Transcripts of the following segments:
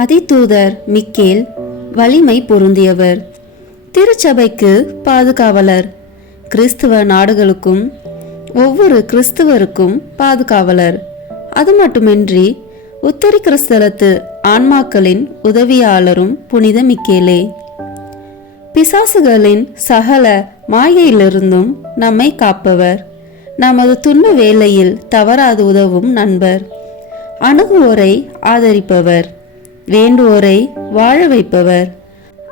அதிதூதர் Michael வலிமை பொருந்தியவர், திருச்சபைக்கு பாதுகாவலர், கிறிஸ்துவ நாடுகளுக்கும் ஒவ்வொரு கிறிஸ்துவருக்கும் பாதுகாவலர். அது மட்டுமின்றி உத்தரி கிறிஸ்தலத்து ஆன்மாக்களின் உதவியாளரும் புனித மிக்கேலே. பிசாசுகளின் சகல மாயையிலிருந்தும் நம்மை காப்பவர், நமது துன்ப வேளையில் தவறாது உதவும் நண்பர், அணுகுவோரை ஆதரிப்பவர், வேண்டுவோரை வாழ வைப்பவர்.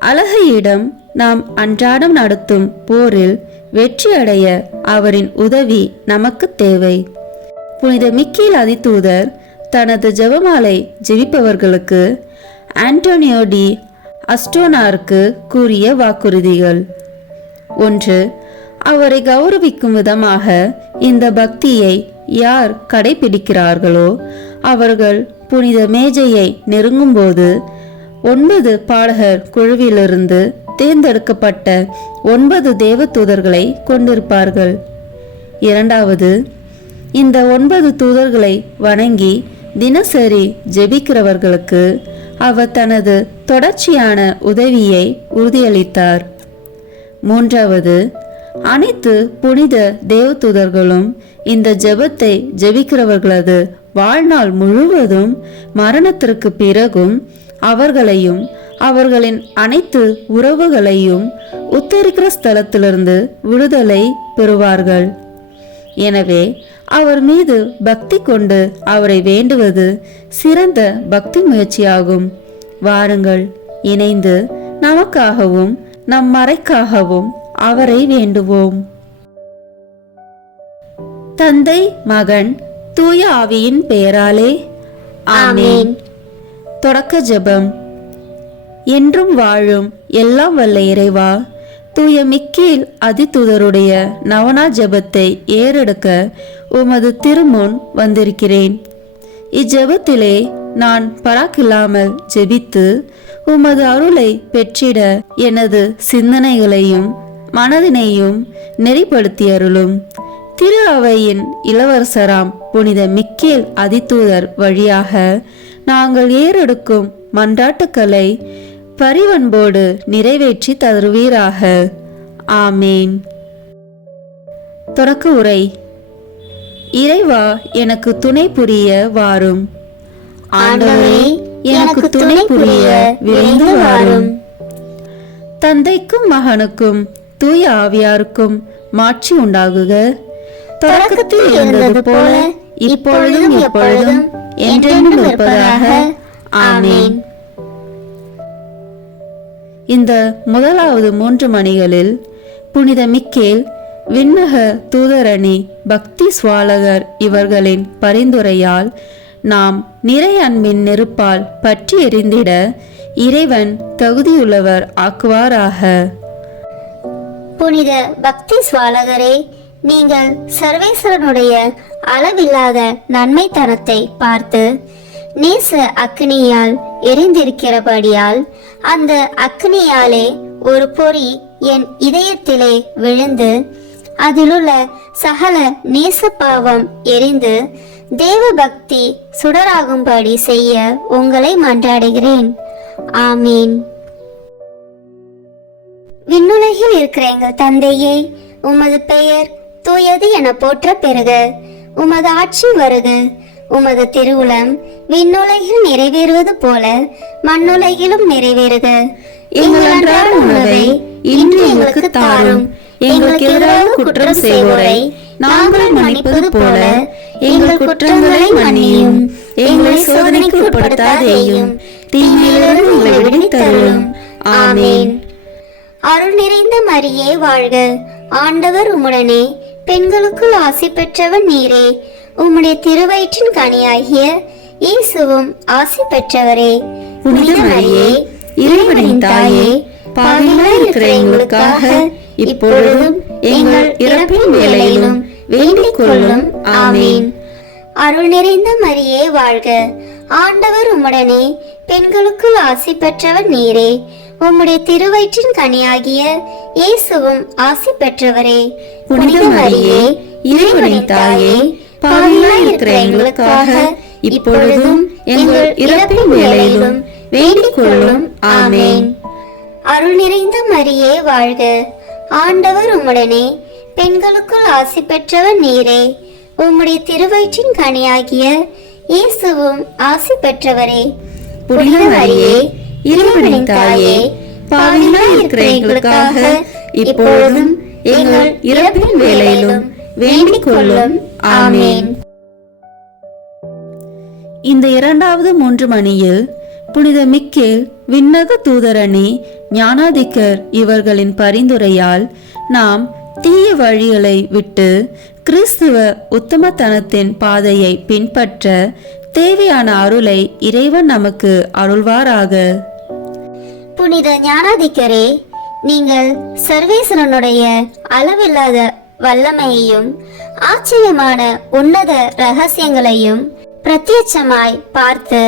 அழகையிடம் நாம் அன்றாடம் நடத்தும் போரில் வெற்றியடைய அவரின் உதவி நமக்கு தேவை. புனித மிக்கேல் அதிதூதர் தனது ஜெபமாலை ஜெபிப்பவர்களுக்கு ஆண்டோனியோ டி அஸ்டோனாருக்கு கூறிய வாக்குறுதிகள். 1. அவரை கௌரவிக்கும் விதமாக இந்த பக்தியை யார் கடைபிடிக்கிறார்களோ அவர்கள் புனித மேஜையை நெருங்கும்போது 9 பாடகர் குழுவிலிருந்து தேர்ந்தெடுக்கப்பட்ட 9 தேவதூதர்களை கொண்டிருப்பார்கள். 2. இந்த 9 தூதர்களை வணங்கி தினசரி ஜெபிக்கிறவர்களுக்கு அவர் தனது தொடர்ச்சியான உதவியை உறுதியளித்தார். 3. அனைத்து புனித தேவதூதர்களும் இந்த ஜெபத்தை ஜெபிக்கிறவர்களது வாழ்நாள் முழுவதும் மரணத்திற்கு பிறகும் அவர்களையும் அவர்களின் அனைத்து உறவுகளையும் உத்தரிக்கிற ஸ்தலத்திலிருந்து விடுதலை பெறுவார்கள். எனவே அவர் மீது பக்தி கொண்டு அவரை வேண்டுவது சிறந்த பக்தி முயற்சியாகும். வாருங்கள், இணைந்து நமக்காகவும் நம் மறைக்காகவும் அவரை வேண்டுவோம். தந்தை, மகன், தூய ஆவியின் பெயராலே ஆமென். தொடக்க ஜெபம். என்றும் வாழும் எல்லாம் வல்ல இறைவா, தூய மிக்கேல் அதிதூதருடைய நவனா ஜெபத்தை ஏறெடுக்க உமது திருமுன் வந்திருக்கிறேன். இஜெபத்திலே நான் பராக்கில்லாமல் ஜெபித்து உமது அருளை பெற்றிட எனது சிந்தனைகளையும் மனதினையும் நெறிப்படுத்தியருளும். திரு அவையின் இளவரசராம் புனித மிக்கேல் அதிதூதர் வழியாக நாங்கள் ஏறெடுக்கும் மன்றாட்டுக்களை பரிவன்போடு நிறைவேற்றி தருவீராக. ஆமேன். தொடக்க உரை. இறைவா, எனக்கு துணை புரிய வாரும். ஆண்டவரே, எனக்கு துணை புரிய விரைந்து வாரும். தந்தைக்கும் மகனுக்கும் தூய ஆவியாருக்கும் மாட்சி உண்டாகுக. தொடக்கத்தில் இருந்தது போல இப்பொழுதும் எப்பொழுதும் என்றென்றும் இருப்பதாக. ஆமென். இந்த முதலாவது 3 மணிகளில் புனித மிக்கேல், விண்ணக தூதரணி, பக்தி சுவாலகர் இவர்களின் பரிந்துரையால் நாம் நிறை அன்பின் நெருப்பால் பற்றி எரிந்திட இறைவன் தகுதியுள்ளவர் ஆக்குவாராக. புனித பக்தி சுவாலகரே, நீங்கள் சர்வேஸ்வரனுடைய அளவில்லாத நன்மைத்தனத்தை பார்த்து நேச அக்னியால் எரிந்திருக்கிறபடியால் அந்த அக்னியாலே ஒரு பொறி என் இதயத்திலே விழுந்து அதிலுள்ள சகல நேச பாவம் எரிந்து தேவ பக்தி சுடராகும்படி செய்ய உங்களை மன்றாடுகிறேன். ஆமீன். விண்ணுலகில் இருக்கிற எங்கள் தந்தையே, உமது பெயர் தூயது என போற்ற பெறுக. உமது ஆட்சி வருக. உமது திருவுளம் விண்ணுலகில் நிறைவேறுவது போல மண்ணுலகிலும் நிறைவேறுக. எங்கள் அன்றாட உணவை இன்று எங்களுக்கு தாரும். எங்களுக்கு எதிராக குற்றம் செய்வோரை நாங்கள் மன்னிப்பது போல எங்கள் குற்றங்களை மன்னியும். எங்களை சோதனைக்கு உட்படுத்தாதேயும், தீமையிலிருந்து எங்களை விடுவித்தருளும். ஆமென். அருள் நிறைந்த மரியே வாழ்க. ஆண்டவர் உம்முடனே, பெண்களுக்குள் ஆசி பெற்றவர் நீரே. உம்முடைய திருவயிற்றின் கனியாகிய இயேசுவும் ஆசி பெற்றவரே. புனித மரியே, இறைவனின் தாயே, பாவிகளாய் இருக்கிற எங்களுக்காக இப்பொழுதும் எங்கள் இறப்பின் வேளையிலும் வேண்டிக் கொள்ளும். ஆமீன். அருள் நிறைந்த மரியே வாழ்க. ஆண்டவர் உம்முடனே, பெண்களுக்குள் ஆசி பெற்றவர் நீரே. உம்முடைய திருவயிற்றின் கனியாகிய இயேசுவும் ஆசி பெற்றவரே. புனித மரியே, இறைவனின் தாயே, பாவிகளாய் இருக்கிற எங்களுக்காக இப்பொழுதும் எங்கள் இறப்பின் வேளையிலும் வேண்டிக் கொள்ளும். ஆமேன். அருள் நிறைந்த மரியே வாழ்க, ஆண்டவர் உம்முடனே, பெண்களுக்குள் ஆசி பெற்றவர் நீரே. உம்முடைய திருவயிற்றின் கனியாகிய இயேசுவும் ஆசி பெற்றவரே. புனித மரியே, இறைவனின் தாயே, பாவிகளாய் இருக்கிற எங்களுக்காக இப்பொழுதும் எங்கள் இறப்பின் வேளையிலும் வேண்டிக் கொள்ளும். ஆமேன். இந்த இரண்டாவது 3 மணியில் புனித மிக்கேல், விண்ணக தூதரணி, ஞானாதிக்கர் இவர்களின் பரிந்துரையால் நாம் தீய வழிகளை விட்டு கிறிஸ்துவ உத்தமத்தனத்தின் பாதையை பின்பற்ற தேவையான அருளை இறைவன் நமக்கு அருள்வாராக. புனித ஞானாதிக்கரே, நீங்கள் சர்வேஸ்வரனுடைய அளவில்லாத வல்லமையையும் ஆச்சரியமான உன்னத ரகசியங்களையும் பிரத்யட்சமாய் பார்த்து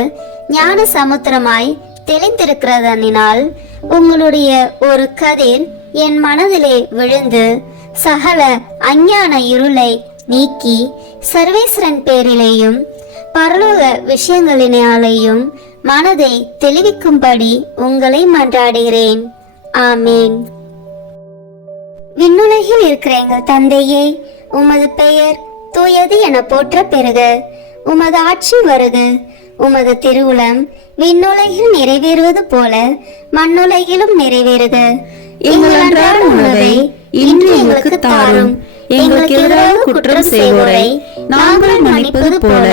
ஞான சமுத்திரமாய் தெளிந்திருக்கிறதனால் உங்களுடைய ஒரு கதிர் என் மனதிலே விழுந்து சகல அஞ்ஞான இருளை நீக்கி சர்வேஸ்வரன் பேரிலேயும் பரலோக விஷயங்களினாலேயும் மனதை தெளிவிக்கும்படி உங்களை மன்றாடுகிறேன். ஆமேன். விண்ணுலகில் இருக்கிற எங்கள் தந்தையே, உமது பெயர் தூயது என போற்ற பெறுக. உமது ஆட்சி வருக. உமது திருவுளம் விண்ணுலகில் நிறைவேறுவது போல மண்ணுலகிலும் நிறைவேறுக. எங்கள் அன்றாட உணவை இன்று எங்களுக்கு தாரும். எங்களுக்கு எதிராக குற்றம் செய்வோரை நாங்கள் மன்னிப்பது போல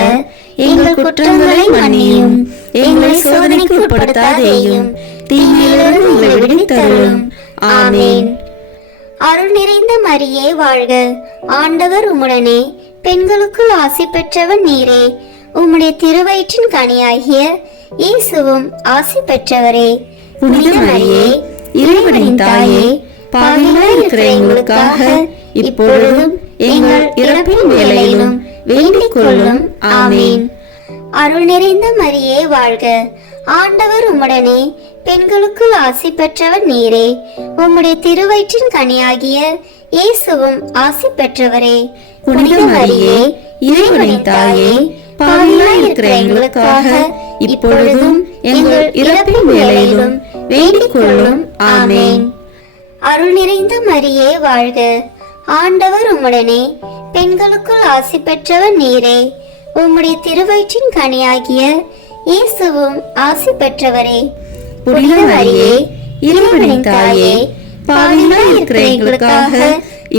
எங்கள் குற்றங்களை மன்னியும். எங்களை சோதனைக்கு உட்படுத்தாதேயும், தீமையிலிருந்து எங்களை விடுவித்தருளும். ஆமேன். அருள் நிறைந்த மரியே வாழ்க, ஆண்டவர் உம்முடனே, பெண்களுக்குள் ஆசி பெற்றவர் நீரே. உம்முடைய திருவயிற்றின் கனியாகிய இயேசுவும் ஆசி பெற்றவரே. புனித மரியே, இறைவனின் தாயே, பாவிகளாய் இருக்கிற எங்களுக்காக இப்பொழுதும் எங்கள் இறப்பின் வேளையிலும் வேண்டிக் கொள்ளும். ஆமேன். அருள் நிறைந்த மரியே வாழ்க, ஆண்டவர் உம்முடனே, பெண்களுக்குள் ஆசி பெற்றவர் நீரே. உம்முடைய திருவயிற்றின் கனியாகிய இயேசுவும் ஆசி பெற்றவரே. புனித மரியே, இறைவனின் தாயே, பாவிகளாய் இருக்கிற எங்களுக்காக இப்பொழுதும் எங்கள் இறப்பின் வேளையிலும் வேண்டிக் கொள்ளும். ஆமேன். அருள் நிறைந்த மரியே வாழ்க, ஆண்டவர் உம்முடனே, பெண்களுக்குள் ஆசி பெற்றவர் நீரே. உம்முடைய திருவயிற்றின் கனியாகிய இயேசுவும் ஆசி பெற்றவரே. புனித மரியே, இறைவனின் தாயே, பாவிகளாய் இருக்கிற எங்களுக்காக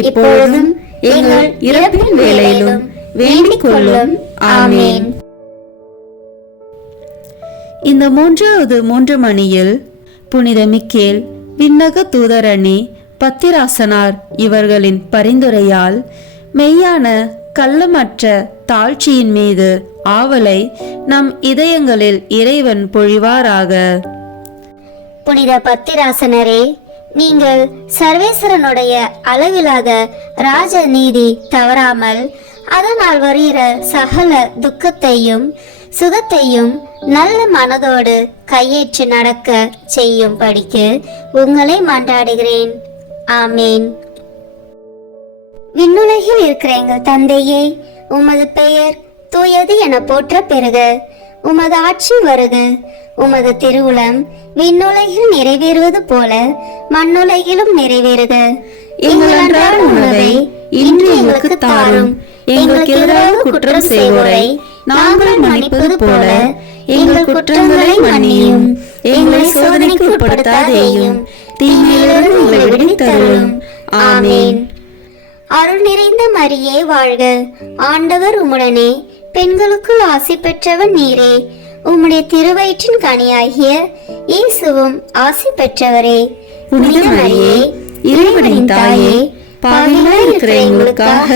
இப்பொழுதும் எங்கள் இறப்பின் வேளையிலும் வேண்டிக் கொள்ளும். ஆமேன். இந்த 3 மணியில் புனித மிக்கேல், விண்ணக தூதரணி, பத்திராசனார் இவர்களின் பரிந்துரையால் மெய்யான கள்ளமற்ற தாழ்ச்சியின் மீது ஆவலை நம் இதயங்களில் இறைவன் பொழிவாராக. புனித பத்திராசனரே, நீங்கள் சர்வேஸ்வரனுடைய அளவில்லாத ராஜ நீதி தவறாமல் அதனால் வருகிற சகல துக்கத்தையும் சுகத்தையும் நல்ல மனதோடு கையேற்று நடக்க செய்யும் படிக்கு உங்களை மன்றாடுகிறேன். ஆமேன். விண்ணுலகில் இருக்கிற எங்கள் தந்தையே, உமது பெயர் தூயது என போற்ற பெறுக. உமது ஆட்சி வருக. உமது திருவுளம் விண்ணுலகில் நிறைவேறுவது போல மண்ணுலகிலும் நிறைவேறுக. எங்கள் அன்றாட உணவை இன்று எங்களுக்கு தாரும். எங்களுக்கு எதிராக குற்றம் செய்வோரை நாங்கள் மன்னிப்பது போல எங்கள் குற்றங்களை மன்னியும். எங்களை சோதனைக்கு உட்படுத்தாதேயும், தீமையிலிருந்து எங்களை விடுவித்தருளும். ஆமேன். அருள் நிறைந்த மரியே வாழ்க, ஆண்டவர் உம்முடனே, பெண்களுக்குள் ஆசி பெற்றவர் நீரே. உம்முடைய திருவயிற்றின் கனியாகிய இயேசுவும் ஆசி பெற்றவரே. புனித மரியே, இறைவனின் தாயே, பாவிகளாய் இருக்கிற எங்களுக்காக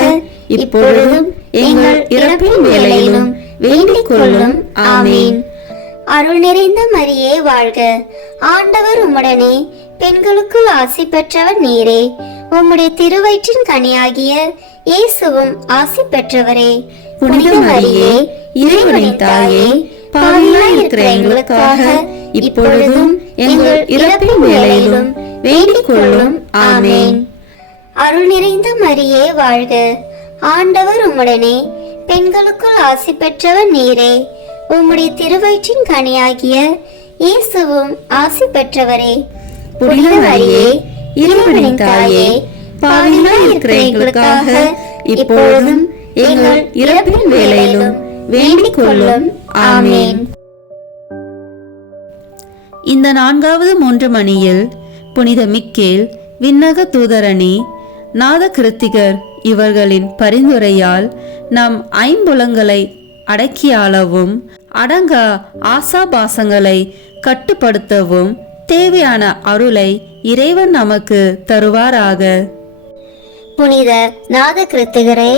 இப்பொழுதும் எங்கள் இறப்பின் வேளையிலும் வேண்டிக் கொள்ளும். ஆமேன். அருள் நிறைந்த மரியே வாழ்க, ஆண்டவர் உம்முடனே, பெண்களுக்குள் ஆசி பெற்றவர் நீரே. உம்முடைய திருவயிற்றின் கனியாகிய இயேசுவும் ஆசி பெற்றவரே. புனித மரியே, இறைவனின் தாயே, பாவிகளாய் இருக்கிற எங்களுக்காக இப்பொழுதும் எங்கள் இறப்பின் வேளையிலும் வேண்டிக் கொள்ளும். ஆமேன். அருள் நிறைந்த மரியே வாழ்க, ஆண்டவர் உம்முடனே, பெண்களுக்குள் ஆசி பெற்றவர் நீரே. உம்முடைய திருவயிற்றின் கனியாகிய இயேசுவும் ஆசி பெற்றவரே. புனித மரியே, இறைவனின் தாயே, பாவிகளாய் இருக்கிற எங்களுக்காக இப்பொழுதும் எங்கள் இறப்பின் வேளையிலும் வேண்டிக் கொள்ளும். ஆமென். இந்த 4வது 3 மணியில் புனித மிக்கேல், விண்ணக தூதரணி, நாத கிருத்திகர் இவர்களின் பரிந்துரையால் நம் ஐம்புலங்களை அடக்கியாளவும் அடங்கா ஆசாபாசங்களை கட்டுப்படுத்தவும் தேவையான அருளை இறைவன் நமக்கு தருவாராக. புனித நாத கிருத்திகரே,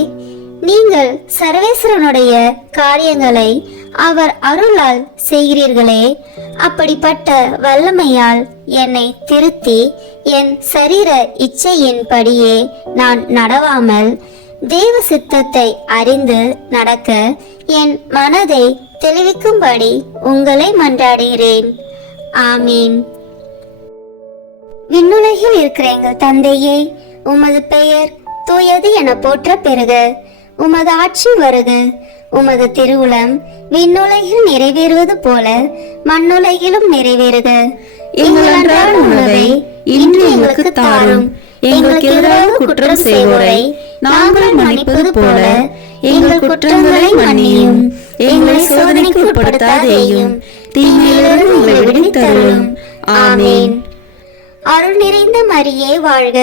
நீங்கள் சர்வேஸ்வரனுடைய காரியங்களை அவர் அருளால் செய்கிறீர்களே. அப்படிப்பட்ட வல்லமையால் என்னை திருத்தி என் சரீர இச்சையின்படியே நான் நடவாமல் தேவ சித்தத்தை அறிந்து நடக்க என் மனதை தெளிவிக்கும்படி உங்களை மன்றாடுகிறேன். ஆமீன். விண்ணுலகில் இருக்கிற எங்கள் தந்தையே, உமது பெயர் தூயது என போற்ற பெறுக. உமது ஆட்சி வருக. உமது திருவுளம் விண்ணுலகில் நிறைவேறுவது போல மண்ணுலகிலும் நிறைவேறுக. எங்கள் அன்றாட உணவை இன்று எங்களுக்கு தாரும். எங்களுக்கு எதிராக குற்றம் செய்வோரை நாங்கள் மன்னிப்பது போல எங்கள் குற்றங்களை மன்னியும். எங்களை சோதனைக்கு உட்படுத்தாதேயும், தீமையிலிருந்து எங்களை விடுவித்தருளும். ஆமென். அருள் நிறைந்த மரியே வாழ்க.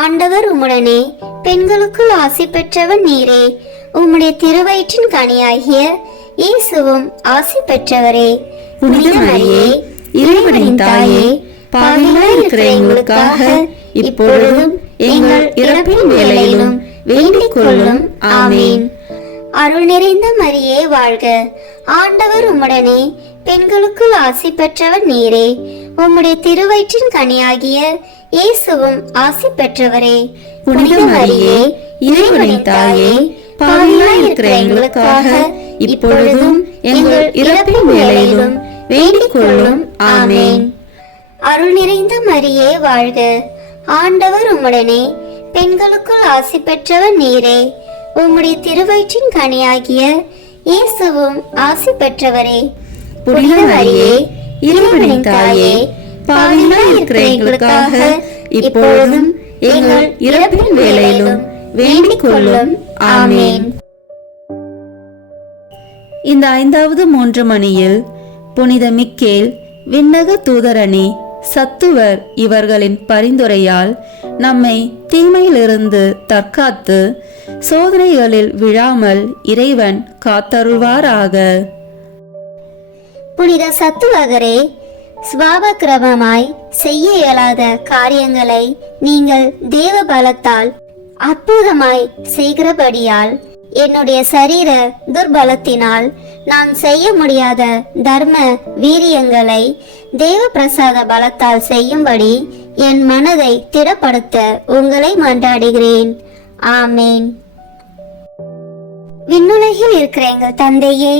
ஆண்டவர் உம்முடனே, பெண்களுக்குள் ஆசி பெற்றவன் நீரே. உம்முடைய திருவயிற்றின் கனியாகிய இயேசுவும் ஆசி பெற்றவரே. புனித மரியே, இறைவனின் தாயே, பாவிகளாய் இருக்கிற எங்களுக்காக இப்பொழுதும் எங்கள் இறப்பின் வேளையிலும் வேண்டிக் கொள்ளும். ஆமென். அருள் நிறைந்த மரியே வாழ்க. ஆண்டவர் உம்முடனே, பெண்களுக்குள் ஆசி பெற்றவன் நீரே. உம்முடைய திருவயிற்றின் கனியாகிய இயேசுவும் ஆசி பெற்றவரே. புனித மரியே, இறைவனின் தாயே, பாவிகளாய் இருக்கிற எங்களுக்காக இப்பொழுதும் எங்கள் இறப்பின் வேளையிலும் வேண்டிக் கொள்ளும். ஆமென். அருள் நிறைந்த மரியே வாழ்க. ஆண்டவர் உம்முடனே, பெண்களுக்குள் ஆசி பெற்றவன் நீரே. உம்முடைய திருவயிற்றின் கனியாகிய இயேசுவும் ஆசி பெற்றவரே. புனித மரியே, இறைவனின் தாயே, பாவிகளாய் இருக்கிற எங்களுக்காக இப்பொழுதும் எங்கள் இறப்பின் வேளையிலும் வேண்டிக் கொள்ளும். ஆமென். இந்த 5வது 3 மணியில் புனித மிக்கேல், விண்ணக தூதரணி, சத்துவர் இவர்களின் பரிந்துரையால் நம்மை தீமையிலிருந்து தற்காத்து சோதனைகளில் விழாமல் இறைவன் காத்தருள்வாராக. புனித சத்துவகரே, சுவாபக்கிரமமாய் செய்ய இயலாத காரியங்களை நீங்கள் தேவ பலத்தால் அற்புதமாய் செய்கிறபடியால் என்னுடைய சரீர துர்பலத்தினால் நான் செய்ய முடியாத தர்ம வீரியங்களை தேவ பிரசாத பலத்தால் செய்யும்படி என் மனதை திடப்படுத்த உங்களை மன்றாடுகிறேன். ஆமேன். விண்ணுலகில் இருக்கிற எங்கள் தந்தையே,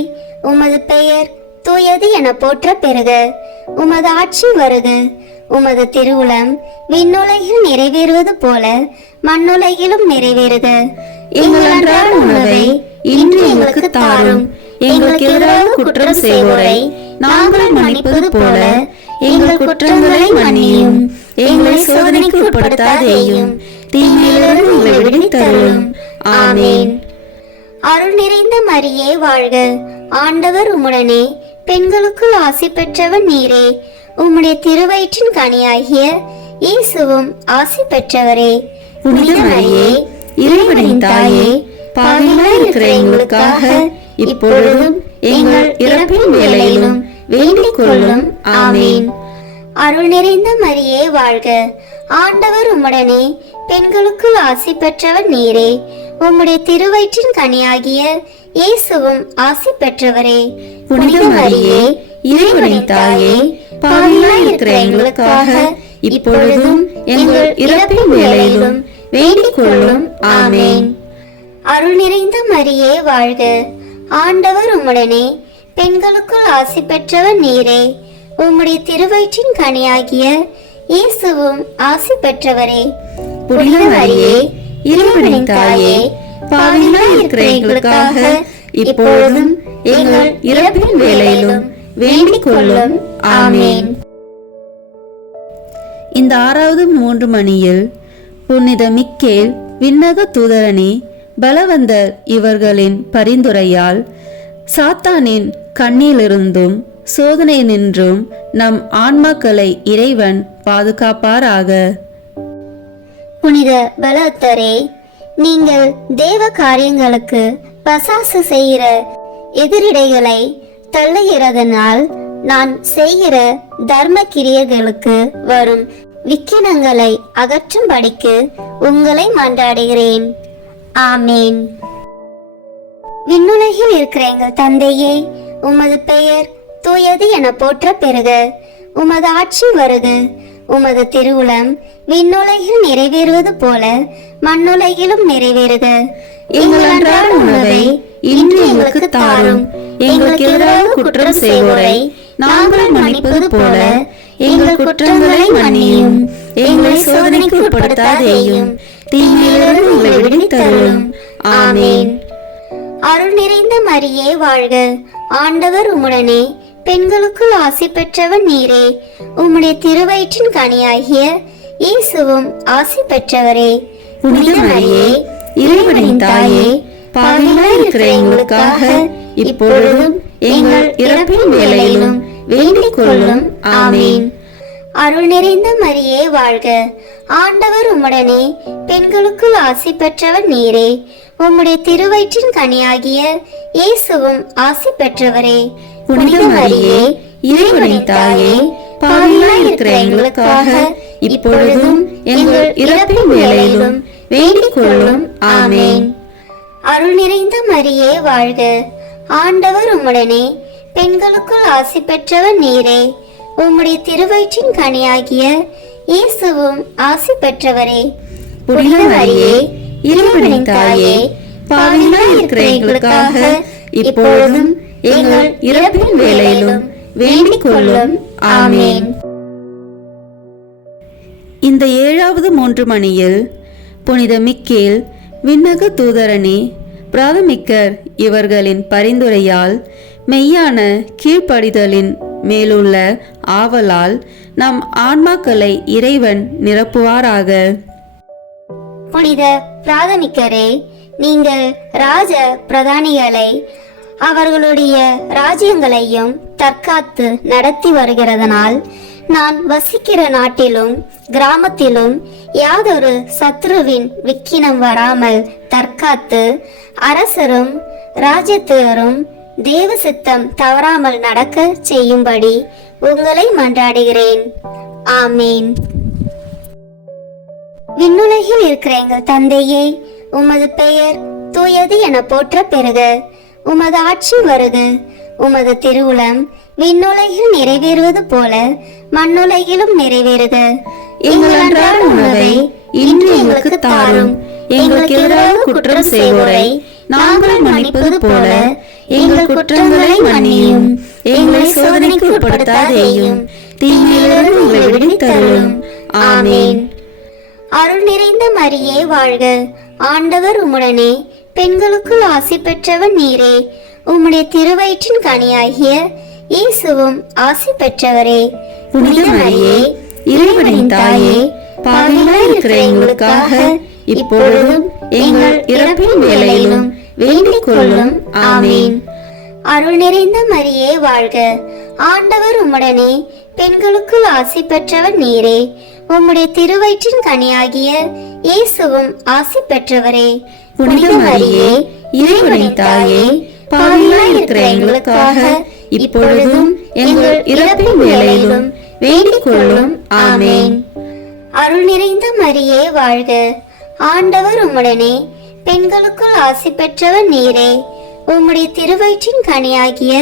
உமது பெயர் தூயது என போற்ற பெறுக. உமது ஆட்சி வருக. உமது திருவுளம் விண்ணுலகில் நிறைவேறுவது போல மண்ணுலகிலும் நிறைவேறுக. எங்கள் அன்றாட உணவை இன்று எங்களுக்கு தாரும். எங்களுக்கு எதிராக குற்றம் செய்வோரை நாங்கள் மன்னிப்பது போல எங்கள் குற்றங்களை மன்னியும். எங்களை சோதனைக்கு உட்படுத்தாதேயும், தீமையிலிருந்து எங்களை விடுவித்தருளும். ஆமென். அருள் நிறைந்த மரியே வாழ்க. ஆண்டவர் உம்முடனே, பெண்களுக்குள் ஆசி பெற்றவன் நீரே. உம்முடைய திருவயிற்றின் கனியாகிய இயேசுவும் ஆசி பெற்றவரே. புனித மரியே, இறைவனின் தாயே, பாவிகளாய் இருக்கிற எங்களுக்காக இப்பொழுதும் எங்கள் இறப்பின் வேளையிலும் வேண்டிக் கொள்ளும். ஆமென். அருள் நிறைந்த மரியே வாழ்க. ஆண்டவர் உம்முடனே, பெண்களுக்குள் ஆசி பெற்றவன் நீரே. உம்முடைய திருவயிற்றின் கனியாகிய இயேசுவும் ஆசி பெற்றவரே. புனித மரியே, இறைவனின் தாயே, பாவிகளாய் இருக்கிற எங்களுக்காக இப்பொழுதும் எங்கள் இறப்பின் வேளையிலும் வேண்டிக் கொள்ளும். ஆமென். அருள் நிறைந்த மரியே வாழ்க. ஆண்டவர் உம்முடனே, பெண்களுக்குள் ஆசி பெற்றவன் நீரே. உம்முடைய திருவயிற்றின் கனியாகிய இயேசுவும் ஆசி பெற்றவரே. புனித மரியே, இறைவனின் தாயே, பாவிகளாய் இருக்கிற எங்களுக்காக இப்பொழுதும் எங்கள் இறப்பின் வேளையிலும் வேண்டிக் கொள்ளும். ஆமேன். இந்த 6வது 3 மணியில் புனித மிக்கேல் விண்ணக தூதரணி பலவந்தர் இவர்களின் பரிந்துரையால் சாத்தானின் கண்ணிலிருந்தும் சோதனை நின்றும் நம் ஆன்மாக்களை இறைவன் பாதுகாப்பாராக. புனித பலவந்தரே, நீங்கள் தேவ காரியங்களுக்கு பசாசு செய்கிற எதிரிடைகளை தள்ளுகிறதனால் நான் செய்கிற தர்ம கிரியைகளுக்கு வரும் விக்கினங்களை அகற்றும்படிக்கு உங்களை மன்றாடுகிறேன். ஆமேன். விண்ணுலகில் இருக்கிற எங்கள் தந்தையே, உமது பெயர் தூயது என போற்ற பெறுக. உமது ஆட்சி வருக. உமது திருவுளம் விண்ணுலகில் நிறைவேறுவது போல மண்ணுலகிலும் நிறைவேறுக. எங்கள் அன்றாட உணவை இன்று எங்களுக்கு தாரும். எங்களுக்கு எதிராக குற்றம் செய்வோரை நாங்கள் மன்னிப்பது போல எங்கள் குற்றங்களை மன்னியும். எங்களை சோதனைக்கு உட்படுத்தாதேயும், தீமையிலிருந்து எங்களை விடுவித்தருளும். ஆமேன். அருள் நிறைந்த மரியே வாழ்க. ஆண்டவர் உம்முடனே, பெண்களுக்குள் ஆசி பெற்றவன் நீரே. உம்முடைய திருவயிற்றின் கனியாகிய இயேசுவும் ஆசி பெற்றவரே. புனித மரியே, இறைவனின் தாயே, பாவிகளாய் இருக்கிற எங்களுக்காக இப்பொழுதும் எங்கள் இறப்பின் வேளையிலும் வேண்டிக் கொள்ளும். ஆமேன். அருள் நிறைந்த மரியே வாழ்க. ஆண்டவர் உம்முடனே, பெண்களுக்குள் ஆசி பெற்றவர் நீரே. உம்முடைய திருவயிற்றின் கனியாகிய இயேசுவும் ஆசி பெற்றவரே. புனித மரியே, இறைவனின் தாயே, பாவிகளாய் இருக்கிற எங்களுக்காக இப்பொழுதும் எங்கள் இறப்பின் வேளையிலும் வேண்டிக் கொள்ளும். ஆமேன். அருள் நிறைந்த மரியே வாழ்க. ஆண்டவர் உம்முடனே, பெண்களுக்குள் ஆசி பெற்றவர் நீரே. உம்முடைய திருவயிற்றின் கனியாகிய இயேசுவும் ஆசி பெற்றவரே. புனித மரியே, இறைவனின் தாயே, பாவிகளாய் இருக்கிற எங்களுக்காக இப்பொழுதும் எங்கள் இறப்பின் வேளையிலும் வேண்டிக் கொள்ளும். ஆமேன். இந்த 7வது 3 மணியில் புனித மிக்கேல் விண்ணக தூதரணி பிராதமிக்கர் இவர்களின் பரிந்துரையால் மெய்யான கீழ்ப்படிதலின் மேலுள்ள ஆவலால் நம் ஆன்மாக்களை இறைவன் நிரப்புவாராக. புனித பிராதமிக்கரே, நீங்கள் ராஜ பிரதானிகளை அவர்களுடைய ராஜ்யங்களையும் தற்காத்து நடத்தி வருகிறதனால் நான் வசிக்கிற நாட்டிலும் கிராமத்திலும் யாதொரு சத்ருவின் விக்கினம் வராமல் தற்காத்து அரசரும் ராஜ்யத்தினரும் தேவ சித்தம் தவறாமல் நடக்க செய்யும்படி உங்களை மன்றாடுகிறேன். ஆமேன். விண்ணுலகில் இருக்கிற எங்கள் தந்தையே, உமது பெயர் தூயது என போற்ற பெறுக. உமது ஆட்சி வருக. உமது திருவுளம் விண்ணுலகில் நிறைவேறுவது போல மண்ணுலகிலும் நிறைவேறுக. எங்கள் அன்றாட உணவை இன்று எங்களுக்கு தாரும். எங்களுக்கு எதிராக குற்றம் செய்வோரை நாங்கள் மன்னிப்பது போல எங்கள் குற்றங்களை மன்னியும். எங்களை சோதனைக்கு உட்படுத்தாதேயும், தீமையிலிருந்து எங்களை விடுவித்தருளும். ஆமேன். அருள் நிறைந்த மரியே வாழ்க. ஆண்டவர் உம்முடனே, பெண்களுக்குள் ஆசி பெற்றவன் நீரே. உம்முடைய திருவயிற்றின் கனியாகிய இயேசுவும் ஆசி பெற்றவரே. புனித மரியே, இறைவனின் தாயே, பாவிகளாய் இருக்கிற எங்களுக்காக இப்பொழுதும் எங்கள் இறப்பின் வேளையிலும் வேண்டிக் கொள்ளும். ஆமேன். அருள் நிறைந்த மரியே வாழ்க. ஆண்டவர் உம்முடனே, பெண்களுக்குள் ஆசி பெற்றவர் நீரே. உம்முடைய திருவயிற்றின் கனியாகிய இயேசுவும் ஆசி பெற்றவரே. புனித மரியே, இறைவனின் தாயே, பாவிகளாய் இருக்கிற எங்களுக்காக இப்பொழுதும் எங்கள் இறப்பின் வேளையிலும் வேண்டிக் கொள்ளும். ஆமேன். அருள் நிறைந்த மரியே வாழ்க. ஆண்டவர் உம்முடனே, பெண்களுக்குள் ஆசி பெற்றவர் நீரே. உம்முடைய திருவயிற்றின் கனியாகிய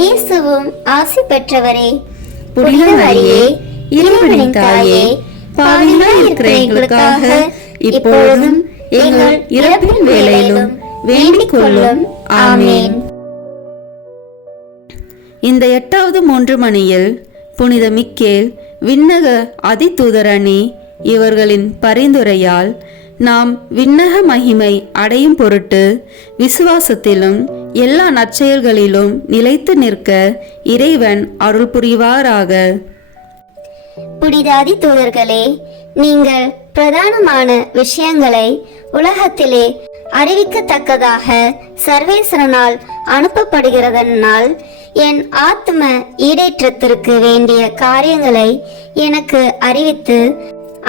இயேசுவும் ஆசி பெற்றவரே. புனித மரியே, இறைவனின் தாயே, பாவிகளாய் இருக்கிற எங்களுக்காக இப்பொழுதும் எங்கள் இறப்பின் வேளையிலும் வேண்டிக் கொள்ளும். ஆமேன். இந்த 8வது 3 மணியில் புனித மிக்கேல் விண்ணக அதிதூதரணி இவர்களின் பரிந்துரையால் நாம் விண்ணக மகிமை அடையும் பொருட்டு விசுவாசத்திலும் எல்லா நற்செயல்களிலும் நிலைத்து நிற்க இறைவன் அருள் புரிவாராக. புனித தூதர்களே, நீங்கள் பிரதானமான விஷயங்களை உலகத்திலே அறிவிக்கத்தக்கதாக சர்வேஸ்வரனால் அனுப்பப்படுகிறதனால் என் ஆத்ம ஈடேற்றத்திற்கு வேண்டிய காரியங்களை எனக்கு அறிவித்து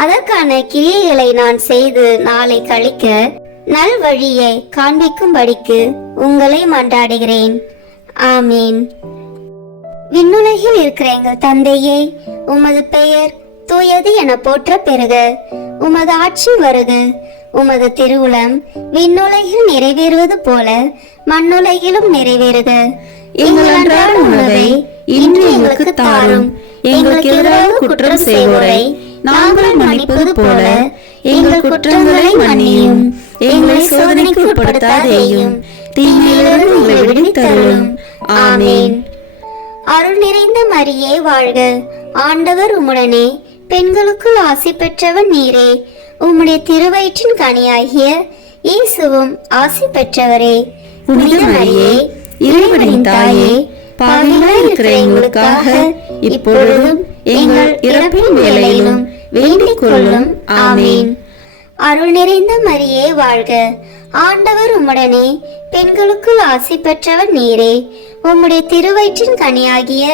அதற்கான கிரியைகளை நான் செய்து நாளை கழிக்க நல் வழியை காண்பிக்கும்படிக்கு உங்களை மன்றாடுகிறேன். ஆமீன். விண்ணுலகில் இருக்கிற எங்கள் தந்தையே, உமது பெயர் தூயது என போற்ற பெறுக. உமது ஆட்சி வருக. உமது திருவுளம் விண்ணுலகில் நிறைவேறுவது போல மண்ணுலகிலும் நிறைவேறுக. எங்கள் அன்றாட உணவை இன்று எங்களுக்கு தாரும். எங்களுக்கு எதிராக குற்றம் செய்வோரை நாங்கள் மன்னிப்பது போல எங்கள் குற்றங்களை மன்னியும். எங்களை சோதனைக்கு உட்படுத்தாதேயும், தீமையிலிருந்து எங்களை விடுவித்தருளும். ஆமீன். அருள் நிறைந்த மரியே வாழ்க. ஆண்டவர் உம்முடனே, பெண்களுக்குள் ஆசி பெற்றவர் நீரே. உம்முடைய திருவயிற்றின் கனியாகிய இயேசுவும் ஆசி பெற்றவரே. புனித மரியே, இறைவனின் தாயே, பாவிகளாய் இருக்கிற எங்களுக்காக இப்பொழுதும் எங்கள் இறப்பின் வேளையிலும் வேண்டிக் கொள்ளும். ஆமீன். அருள் நிறைந்த மரியே வாழ்க. ஆண்டவர் உம்முடனே, பெண்களுக்குள் ஆசி பெற்றவர் நீரே. உம்முடைய திருவயிற்றின் கனியாகிய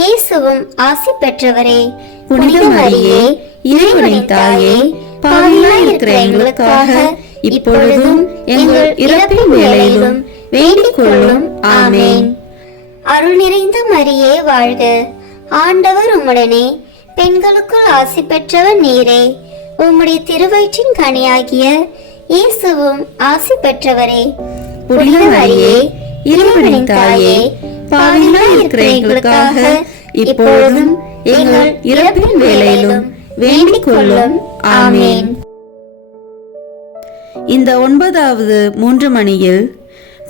இயேசுவும் ஆசி பெற்றவரே. புனித மரியே, இறைவனின் தாயே, பாவிகளாய் இருக்கிற எங்களுக்காக இப்பொழுதும் எங்கள் இறப்பின் வேளையிலும் வேண்டிக் கொள்ளும். ஆமீன். அருள் நிறைந்த மரியே வாழ்க. ஆண்டவர் உம்முடனே, பெண்களுக்குள் ஆசி பெற்றவர் நீரே. உம்முடைய திருவயிற்றின் கனியாகிய இயேசுவும் ஆசி பெற்றவரே. புனித மரியே, இறைவனின் தாயே, பாவிகளாய் இருக்கிற எங்களுக்காக இப்பொழுதும் எங்கள் இறப்பின் வேளையிலும் வேண்டிக் கொள்ளும். ஆமீன். இந்த 9வது 3 மணியில்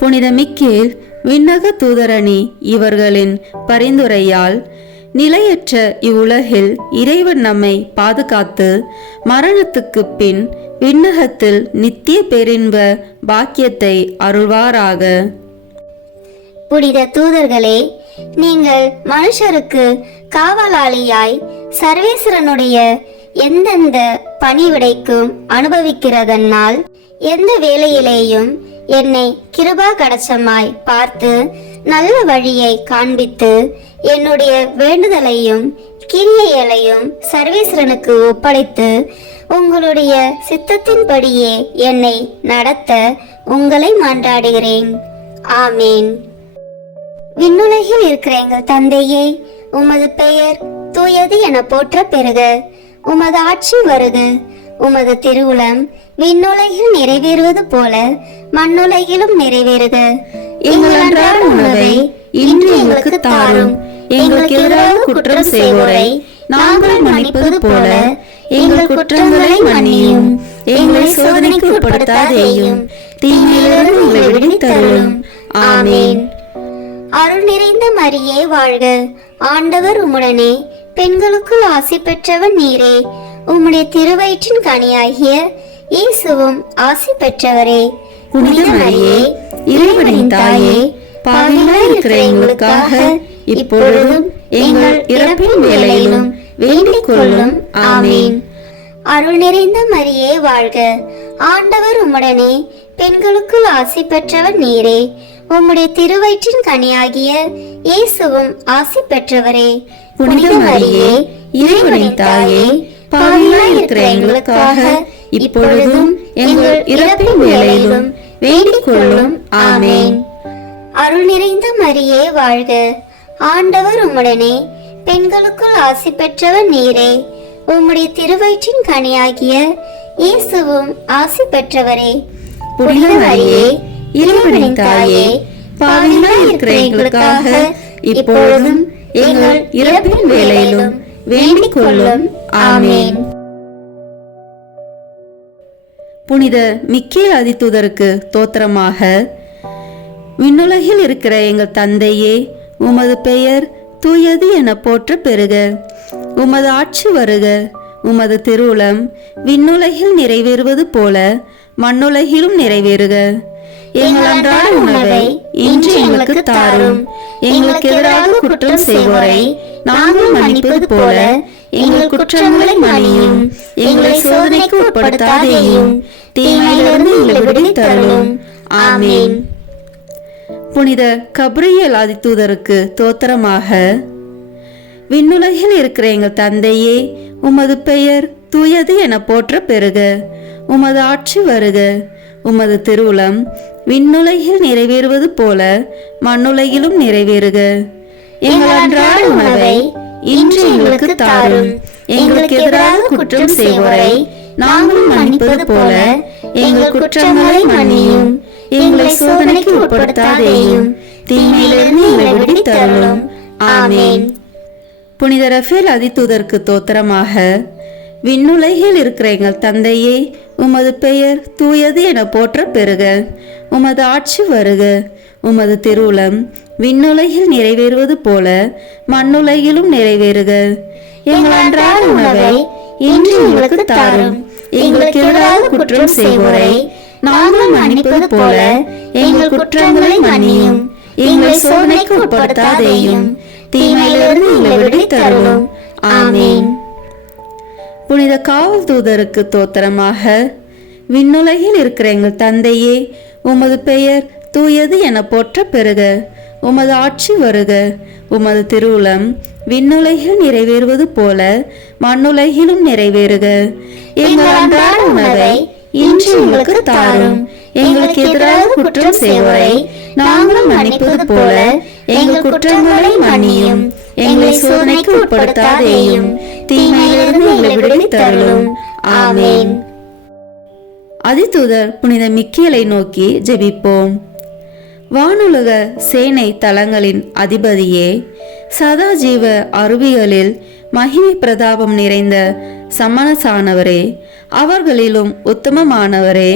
புனித மிக்கேல் விண்ணக தூதரணி இவர்களின் பரிந்துரையால் நிலையற்ற இவ்வுலகில் இறைவன் நம்மை பாதுகாத்து மரணத்துக்கு பின் விண்ணகத்தில் நித்திய பேரின்ப பாக்கியத்தை அருள்வாராக. புனித தூதர்களே, நீங்கள் மனுஷருக்கு காவலாளியாய் சர்வேஸ்வரனுடைய எந்தெந்த பணிவிடைக்கும் அனுபவிக்கிறதனால் எந்த வேளையிலேயும் என்னை கிருபா கடச்சமாய் பார்த்து நல்ல வழியை காண்பித்து என்னுடைய வேண்டுதலையும் கிரியைகளையும் சர்வேஸ்வரனுக்கு ஒப்படைத்து உங்களுடைய சித்தத்தின்படியே என்னை நடத்த உங்களை மன்றாடுகிறேன். ஆமீன். விண்ணுலகில் இருக்கிற எங்கள் தந்தையே, உமது பெயர் தூயது என போற்ற பெறுக. உமது ஆட்சி வருக. உமது திருவுளம் விண்ணுலகில் நிறைவேறுவது போல மண்ணுலகிலும் நிறைவேறுக. எங்கள் அன்றாட உணவை இன்று எங்களுக்கு தாரும். எங்களுக்கு எதிராக குற்றம் செய்வோரை நாங்கள் மன்னிப்பது போல எங்கள் குற்றங்களை மன்னியும். எங்களை சோதனைக்கு உட்படுத்தாதேயும், தீமையிலிருந்து எங்களை விடுவித்தருளும். ஆமீன். அருள் நிறைந்த மரியே வாழ்க. ஆண்டவர் உம்முடனே, பெண்களுக்குள் ஆசி பெற்றவர் நீரே. உம்முடைய திருவயிற்றின் கனியாகிய இயேசுவும் ஆசி பெற்றவரே. புனித மரியே, இறைவனின் தாயே, பாவிகளாய் இருக்கிற எங்களுக்காக இப்பொழுதும் எங்கள் இறப்பின் வேளையிலும் வேண்டிக் கொள்ளும். ஆமீன். அருள் நிறைந்த மரியே வாழ்க. ஆண்டவர் உம்முடனே, பெண்களுக்குள் ஆசி பெற்றவர் நீரே. உம்முடைய திருவயிற்றின் கனியாகிய இயேசுவும் ஆசி பெற்றவரே. புனித மரியே, இறைவனின் தாயே, பாவிகளாய் இருக்கிற எங்களுக்காக இப்பொழுதும் எங்கள் இறப்பின் வேளையிலும் வேண்டிக் கொள்ளும். ஆமீன். அருள் நிறைந்த மரியே வாழ்க. ஆண்டவர் உம்முடனே, பெண்களுக்குள் ஆசி பெற்றவர் நீரே. உம்முடைய திருவயிற்றின் கனியாகிய இயேசுவும் ஆசி பெற்றவரே. புனித மரியே, இறைவனின் தாயே, பாவிகளாய் இருக்கிற எங்களுக்காக இப்பொழுதும் எங்கள் இறப்பின் வேளையிலும் வேண்டிக் கொள்ளும். ஆமீன். புனித மிக்கேல் அதிதூதருக்கு தோத்திரமாக. விண்ணுலகில் இருக்கிற எங்கள் தந்தையே, உமது பெயர் தூயது என போற்ற பெறுக. உமது ஆட்சி வருக. உமது திருவுளம் விண்ணுலகில் நிறைவேறுவது போல மண்ணுலகிலும் நிறைவேறுக. எங்கள் அன்றாட உணவை இன்று எங்களுக்கு தாரும். எங்களுக்கு எதிராக குற்றம் செய்வோரை நாங்கள் மன்னிப்பது போல எங்கள் குற்றங்களை மன்னியும். எங்களை சோதனைக்கு உட்படுத்தாதேயும், தீமையிலிருந்து எங்களை விடுவித்தருளும். ஆமென். புனித கபிரியேல் ஆதிதூதருக்கு தோத்திரமாக. விண்ணுலகில் இருக்கிற எங்கள் தந்தையே, உமது பெயர் தூயது என போற்ற பெறுக. உமது ஆட்சி வருக. உமது திருவுளம் விண்ணுலகில் நிறைவேறுவது போல மண்ணுலகிலும் நிறைவேறுக. எங்கள் அன்றாட உணவை இன்று எங்களுக்கு தாரும். எங்களுக்கு எதிராக குற்றம் செய்வோரை நாங்கள் மன்னிப்பது போல எங்கள் குற்றங்களை மன்னியும். எங்களை சோதனைக்கு உட்படுத்தாதேயும், தீமையிலிருந்து எங்களை விடுவித்தருளும். ஆமென். புனித ரஃபேல் ஆதிதூதருக்கு தோத்திரமாக. விண்ணுலகில் இருக்கிற எங்கள் தந்தையே, உமது பெயர் தூயது என போற்ற பெறுக. உமது ஆட்சி வருக. உமது திருவுளம் விண்ணுலகில் நிறைவேறுவது போல மண்ணுலகிலும் நிறைவேறுக. எங்கள் அன்றாட உணவை இன்று எங்களுக்கு தாரும். எங்களுக்கு எதிராக குற்றம் செய்வோரை நாங்கள் மன்னிப்பது போல எங்கள் குற்றங்களை மன்னியும். எங்களை சோதனைக்கு உட்படுத்தாதேயும், தீமையிலிருந்து எங்களை விடுவித்தருளும். ஆமென். புனித காவல் தூதருக்கு தோத்திரமாக. விண்ணுலகில் இருக்கிற எங்கள் தந்தையே, உமது பெயர் தூயது என போற்ற பெறுக. உமது ஆட்சி வருக. உமது திருவுளம் விண்ணுலகில் நிறைவேறுவது போல மண்ணுலகிலும் நிறைவேறுக. எங்கள் அன்றாட உணவை இன்று எங்களுக்கு தாரும். எங்களுக்கு எதிராக குற்றம் செய்வோரை நாங்கள் மன்னிப்பது போல எங்கள் குற்றங்களை மன்னியும். எங்களை சோதனைக்கு உட்படுத்தாதேயும், தீமையிலிருந்து எங்களை விடுவித்தருளும். ஆமென். அதிதூதர் புனித மிக்கேலை நோக்கி ஜெபிப்போம். வானுலக சேனை தலங்களின் அதிபதியே, சதாஜீவ அருவிகளில் மகிமை பிரதாபம் நிறைந்த சமணசானவரே, அவர்களிலும் உத்தமமானவரே,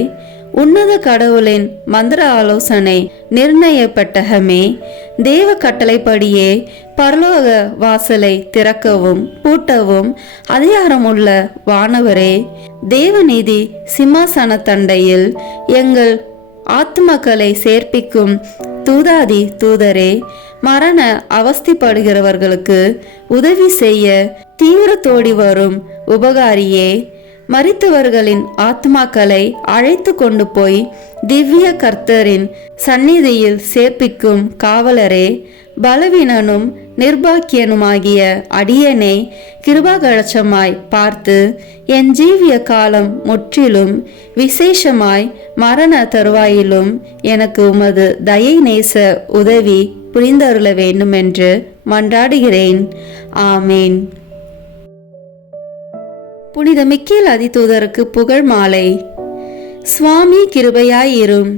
உன்னத கடவுளின் மந்திர ஆலோசனை நிர்ணய பெட்டகமே, தேவ கட்டளைப்படியே பரலோக வாசலை திறக்கவும் பூட்டவும் அதிகாரமுள்ள வானவரே, தேவநீதி சிம்மாசன தண்டையில் எங்கள் ஆத்மக்களை சேர்ப்பிக்கும் தூதாதி தூதரே, மரண அவஸ்திப்படுகிறவர்களுக்கு உதவி செய்ய தீவிரத்தோடி வரும் உபகாரியே, மரித்தவர்களின் ஆத்மாக்களை அழைத்து கொண்டு போய் திவ்ய கர்த்தரின் சந்நிதியில் சேர்ப்பிக்கும் காவலரே, பலவீனனும் நிர்பாக்கியனுமாகிய அடியனை கிருபாகழச்சமாய் பார்த்து என் ஜீவிய காலம் முற்றிலும் விசேஷமாய் மரண தருவாயிலும் எனக்கு உமது தயை நேச உதவி புரிந்தருள வேண்டுமென்று மன்றாடுகிறேன். ஆமேன். புனித மிக்கேல் அதிதூதருக்கு புகழ் மாலை. சுவாமி கிருபையாயிரும்.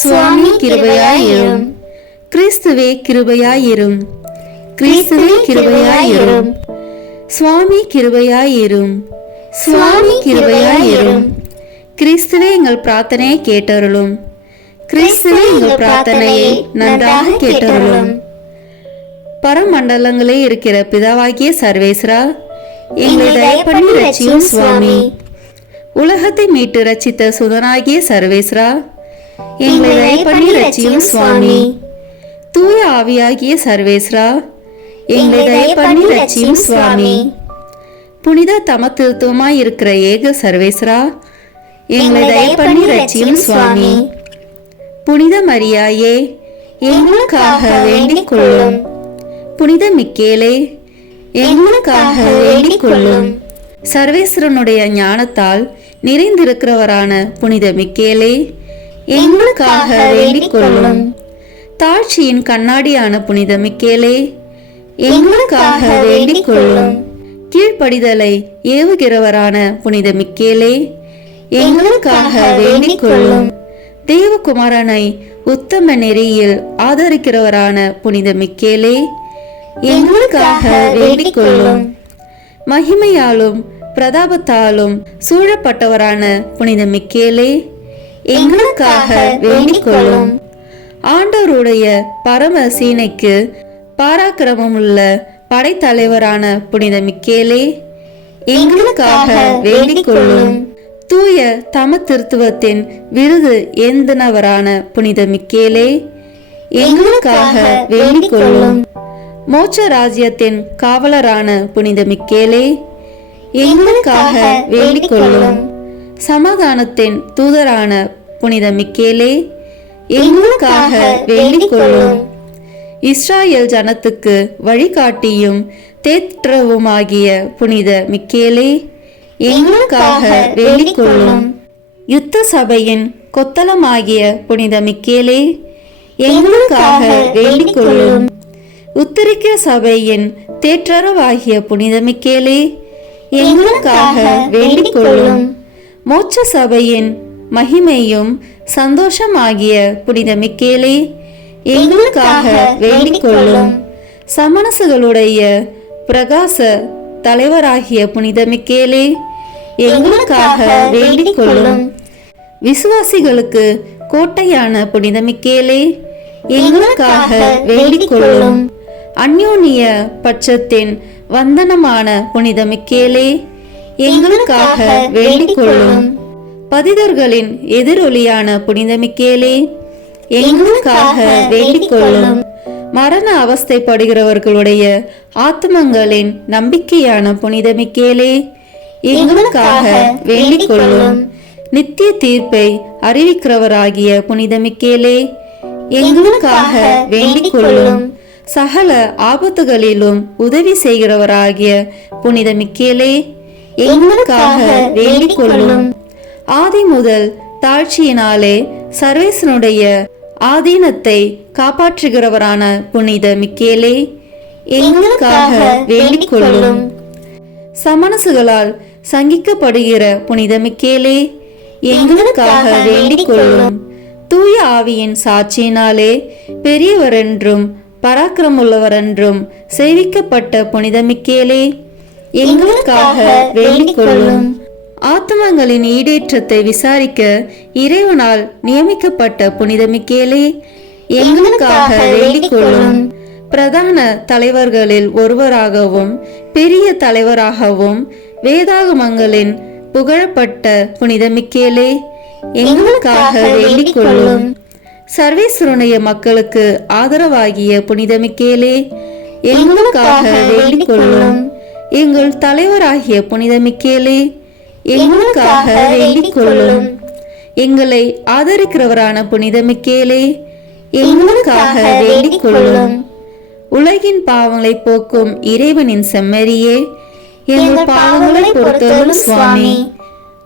சுவாமி கிருபையாயிரும். கிறிஸ்துவே கிருபையாயிரும். கிறிஸ்துவே கிருபையாயிரும். சுவாமி கிருபையாயிரும். சுவாமி கிருபையாயிரும். கிறிஸ்துவே எங்கள் பிரார்த்தனையை கேட்டருளும். கிறிஸ்துவே எங்கள் பிரார்த்தனையை நன்றாக கேட்டருளும். பரமண்டலங்களே இருக்கிற பிதாவாகிய சர்வேஸ்வரா, எங்களை தயப்பண்ணி ரட்சியும் சுவாமி. உலகத்தை மீட்டு ரட்சித்த சுதனாகிய சர்வேஸ்வரா, எங்களை தயப்பண்ணி ரட்சியும் சுவாமி. தூய ஆவியாகிய சர்வேஸ்வரா, எங்களை தயப்பண்ணி ரட்சியும் சுவாமி. புனித தமத்திருத்துவமாய் இருக்கிற ஏக சர்வேஸ்வரா, எங்களை தயப்பண்ணி ரட்சியும் சுவாமி. புனித மரியாயே, எங்களுக்காக வேண்டிக் கொள்ளும். புனித மிக்கேலே, எங்களுக்காக வேண்டிக் கொள்ளும். சர்வேஸ்வரனுடைய ஞானத்தால் நிறைந்திருக்கிறவரான புனித மிக்கேலே, எங்களுக்காக வேண்டிக் கொள்ளும். தாழ்ச்சியின் கண்ணாடியான புனித மிக்கேலே, எங்களுக்காக வேண்டிக் கொள்ளும். கீழ்ப்படிதலை ஏவுகிறவரான புனித மிக்கேலே, எங்களுக்காக வேண்டிக் கொள்ளும். தேவகுமாரனை உத்தம நெறியில் ஆதரிக்கிறவரான புனித மிக்கேலே, எங்களுக்காக வேண்டிக் கொள்ளும். மகிமையாலும் பிரதாபத்தாலும் சூழப்பட்டவரான புனித மிக்கேலே, எங்களுக்காக வேண்டிக் கொள்ளும். ஆண்டவருடைய பரம சீனைக்கு பாராக்கிரமமுள்ள படைத்தலைவரான புனித மிக்கேலே, எங்களுக்காக வேண்டிக் கொள்ளும். தூய தம திருத்துவத்தின் விருது ஏந்தினவரான புனித மிக்கேலே, எங்களுக்காக வேண்டிக் கொள்ளும். மோட்ச ராஜ்யத்தின் காவலரான புனித மிக்கேலே, எங்களுக்காக வேண்டிக் கொள்ளும். சமாதானத்தின் தூதரான புனித மிக்கேலே, எங்களுக்காக வேண்டிக் கொள்ளும். இஸ்ராயேல் ஜனத்துக்கு வழிகாட்டியும் தேற்றவுமாகிய புனித மிக்கேலே, எங்களுக்காக வேண்டிக் கொள்ளும். யுத்த சபையின் கொத்தளமாகிய புனித மிக்கேலே, எங்களுக்காக வேண்டிக் கொள்ளும். உத்தரிக்க சபையின் தேற்றரவாகிய புனித மிக்கேலே, எங்களுக்காக வேண்டிக் கொள்ளும். மோட்ச சபையின் மகிமையும் சந்தோஷமாகிய புனித மிக்கேலே, எங்களுக்காக வேண்டிக் கொள்ளும். சமணசுகளுடைய பிரகாச தலைவராகிய புனித மிக்கேலே, எங்களுக்காக வேண்டிக் கொள்ளும். விசுவாசிகளுக்கு கோட்டையான புனித மிக்கேலே, எங்களுக்காக வேண்டிக் கொள்ளும். அந்யோன்ய பட்சத்தின் வந்தனமான புனித மிக்கேலே, எங்களுக்காக வேண்டிக் கொள்ளும். பதிதர்களின் எதிரொலியான புனித மிக்கேலே, எங்களுக்காக வேண்டிக் கொள்ளும். மரண அவஸ்தைப்படுகிறவர்களுடைய ஆத்மங்களின் நம்பிக்கையான புனித மிக்கேலே, எங்களுக்காக வேண்டிக் கொள்ளும். நித்திய தீர்ப்பை அறிவிக்கிறவராகிய புனித மிக்கேலே, எங்களுக்காக வேண்டிக் கொள்ளும். சகல ஆபத்துகளிலும் உதவி செய்கிறவராகிய புனித மிக்கேலே, எங்களுக்காக வேண்டிக் கொள்ளும். ஆதி முதல் தாழ்ச்சியினாலே சர்வேசனுடைய ஆதீனத்தை காப்பாற்றுகிறவரான புனித மிக்கேலே, எங்களுக்காக வேண்டிக் கொள்ளும். சமணசுகளால் சங்கிக்கப்படுகிற புனித மிக்கேலே, எங்களுக்காக வேண்டிக் கொள்ளும். தூய ஆவியின் சாட்சியினாலே பெரியவரென்றும் பராக்கிரமுள்ளவரென்றும் சேவிக்கப்பட்ட புனித மிக்கேலே, எங்களுக்காக வேண்டிக் கொள்ளும். ஆத்மங்களின் ஈடேற்றத்தை விசாரிக்க இறைவனால் நியமிக்கப்பட்ட புனித மிக்கேலே, எங்களுக்காக வேண்டிக் கொள்ளும். பிரதான தலைவர்களில் ஒருவராகவும் பெரிய தலைவராகவும் வேதாகமங்களின் புகழப்பட்ட புனித மிக்கேலே, எங்களுக்காக வேண்டிக் கொள்ளும். சர்வேஸ்வருடைய மக்களுக்கு ஆதரவாகிய புனித மிக்கேலே, எங்களுக்காக வேண்டிக் கொள்ளும். எங்கள் தலைவராகிய புனித மிக்கேலே, எங்களுக்காக வேண்டிக் கொள்ளும். எங்களை ஆதரிக்கிறவரான புனித மிக்கேலே, எங்களுக்காக வேண்டிக் கொள்ளும். உலகின் பாவங்களை போக்கும் இறைவனின் செம்மறியே, எங்கள் பாவங்களை பொறுத்தருளும் சுவாமி.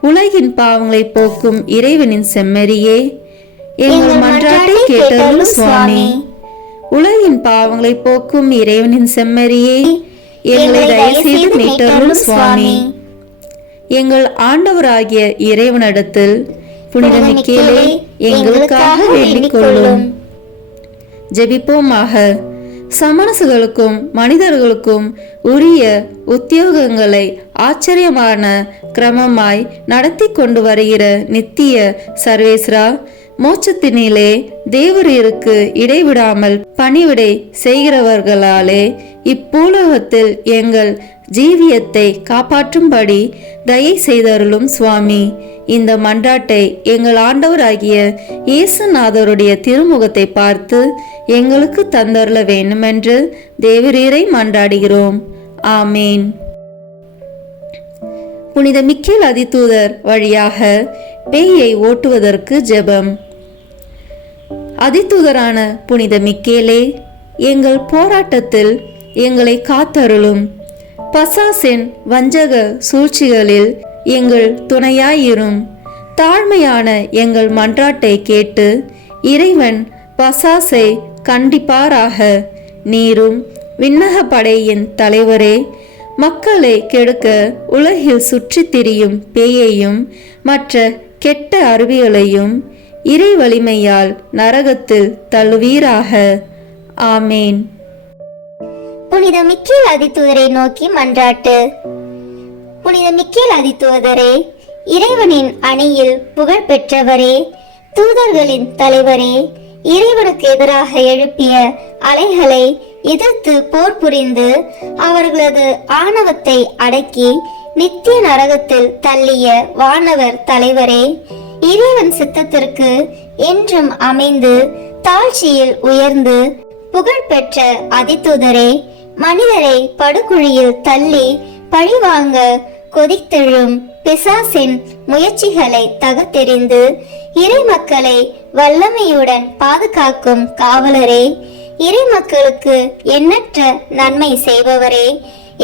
உலகின் பாவங்களை போக்கும் இறைவனின் செம்மறியே, எங்கள் மன்றாட்டை கேட்டருளும் சுவாமி. உலகின் பாவங்களை போக்கும் இறைவனின் செம்மறியே, எங்களை தயவு செய்து மீட்டருளும் சுவாமி. எங்கள் ஆண்டவராகிய இறைவனிடத்தில் புனித மிக்கேலே, எங்களுக்காக வேண்டிக் கொள்ளும். ஜெபிப்போமாக. சமணசுகளுக்கும் மனிதர்களுக்கும் உரிய உத்தியோகங்களை ஆச்சரியமான கிரமமாய் நடத்தி கொண்டு வருகிற நித்திய சர்வேஸ்வரா, மோட்சத்தினிலே தேவரீருக்கு இடைவிடாமல் பணிவிடை செய்கிறவர்களாலே இப்பூலகத்தில் எங்கள் ஜீவியத்தை காப்பாற்றும்படி தயை செய்தருளும் சுவாமி. இந்த மன்றாட்டை எங்கள் ஆண்டவராகிய இயேசுநாதருடைய திருமுகத்தை பார்த்து எங்களுக்கு தந்தருள வேண்டுமென்று தேவரீரை மன்றாடுகிறோம். ஆமேன். புனித மிக்கேல் அதிதூதர் வழியாக பேயை ஓட்டுவதற்கு ஜெபம். அதிதூதரான புனித மிக்கேலே, எங்கள் போராட்டத்தில் எங்களை காத்தருளும். பசாசின் வஞ்சக சூழ்ச்சிகளில் எங்கள் துணையாயிரும். தாழ்மையான எங்கள் மன்றாட்டை கேட்டு இறைவன் பசாசை கண்டிப்பாராக. நீரும் விண்ணக படையின் தலைவரே, மக்களை கெடுக்க உலகில் சுற்றித் திரியும் பேயையும் மற்ற கெட்ட அருவிகளையும் இறை வலிமையால் நரகத்தில் தள்ளுவீராக. ஆமேன். புனித மிக்கேல் அதிதூதரை நோக்கி மன்றாட்டு. புனித மிக்கேல் அதிதூதரே, இறைவனின் அணியில் புகழ் பெற்றவரே, தூதர்களின் தலைவரே, இறைவனுக்கு எதிராக எழுப்பிய அலைகளை எதிர்த்து போர் புரிந்து அவர்களது ஆணவத்தை அடக்கி நித்திய நரகத்தில் தள்ளிய வானவர் தலைவரே, இறைவன் சித்தத்திற்கு என்றும் அமைந்து தாழ்ச்சியில் உயர்ந்து புகழ்பெற்ற அதிதூதரே, மனிதரை படுகுழியில் தள்ளி பழிவாங்க கொதித்தெழும் பிசாசின் முயற்சிகளை தகர்த்தெறிந்து இறை மக்களை வல்லமையுடன் பாதுகாக்கும் காவலரே, இறை மக்களுக்கு எண்ணற்ற நன்மை செய்பவரே,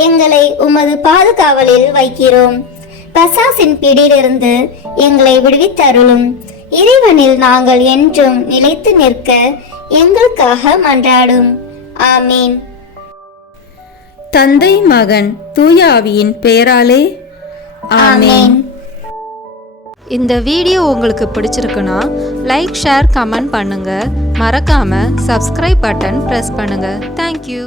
எங்களை உமது பாதுகாவலில் வைக்கிறோம். பிசாசின் பிடியிலிருந்து எங்களை விடுவித்தருளும். இறைவனில் நாங்கள் என்றும் நிலைத்து நிற்க எங்களுக்காக மன்றாடும். ஆமீன். தந்தை, மகன், தூய ஆவியின் பெயராலே ஆமீன். இந்த வீடியோ உங்களுக்கு பிடிச்சிருக்குன்னா லைக், ஷேர், கமெண்ட் பண்ணுங்க. மறக்காம சப்ஸ்கிரைப் பட்டன் பிரஸ் பண்ணுங்க. தேங்க்யூ.